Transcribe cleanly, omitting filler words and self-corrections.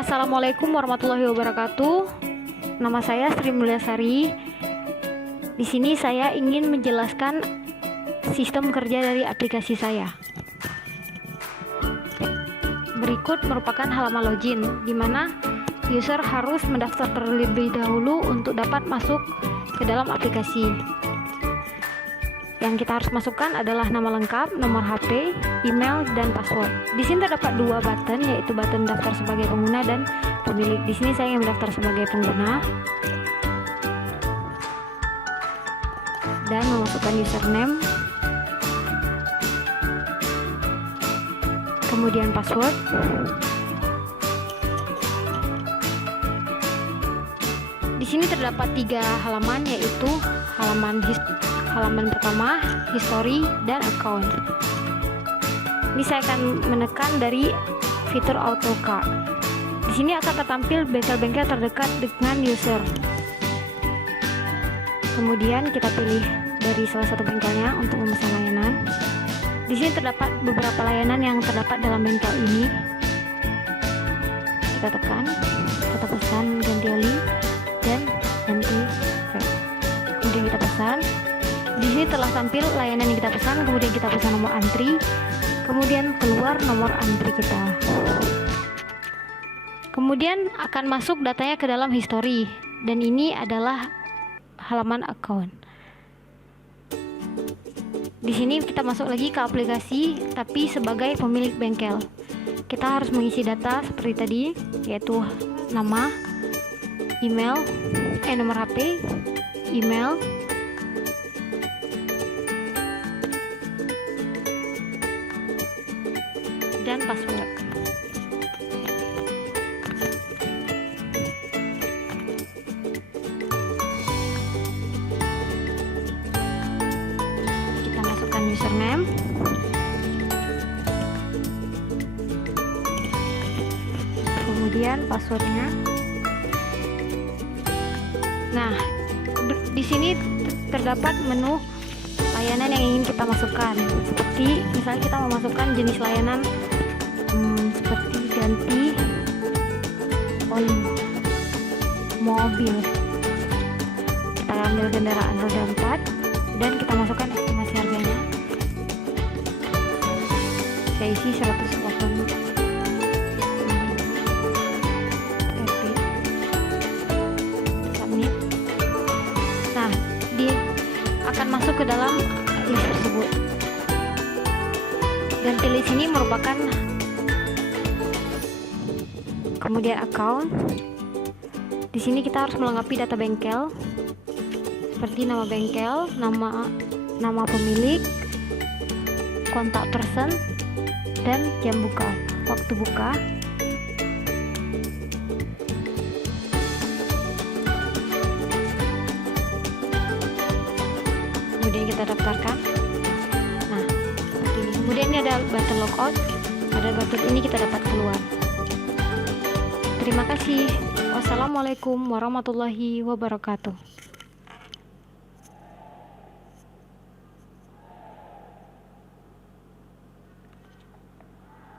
Assalamualaikum warahmatullahi wabarakatuh. Nama saya Sri Mulyasari. Di sini saya ingin menjelaskan sistem kerja dari aplikasi saya. Berikut merupakan halaman login, di mana user harus mendaftar terlebih dahulu untuk dapat masuk ke dalam aplikasi. Yang kita harus masukkan adalah nama lengkap, nomor HP, email, dan password. Di sini terdapat dua button, yaitu button daftar sebagai pengguna dan pemilik. Di sini saya ingin mendaftar sebagai pengguna dan memasukkan username, kemudian password. Di sini terdapat 3 halaman, yaitu halaman pertama, history, dan account. Ini saya akan menekan dari fitur auto card. Di sini akan tertampil bengkel-bengkel terdekat dengan user. Kemudian kita pilih dari salah satu bengkelnya untuk memesan layanan. Di sini terdapat beberapa layanan yang terdapat dalam bengkel ini. Kita tekan, kita pesan ganti oli dan ganti vape. Kemudian kita pesan. Di sini telah tampil layanan yang kita pesan, kemudian kita pesan nomor antri, kemudian keluar nomor antri kita. Kemudian akan masuk datanya ke dalam history, dan ini adalah halaman account. Di sini kita masuk lagi ke aplikasi, tapi sebagai pemilik bengkel. Kita harus mengisi data seperti tadi, yaitu nama, email, nomor HP, email, dan password. Kita masukkan username, kemudian passwordnya. Nah, di sini terdapat menu layanan yang ingin kita masukkan. Seperti misalnya kita mau masukkan jenis layanan seperti ganti oli mobil. Kita ambil kendaraan roda 4 dan kita masukkan estimasi harganya. Saya isi 180 Rp. Submit. Nah, dia akan masuk ke dalam list tersebut. Ganti list ini merupakan kemudian account. Di sini kita harus melengkapi data bengkel seperti nama bengkel, nama pemilik, kontak person, dan jam buka, waktu buka. Kemudian kita daftarkan. Nah, seperti ini. Kemudian ini ada button logout. Pada button ini kita dapat keluar. Terima kasih. Wassalamualaikum warahmatullahi wabarakatuh.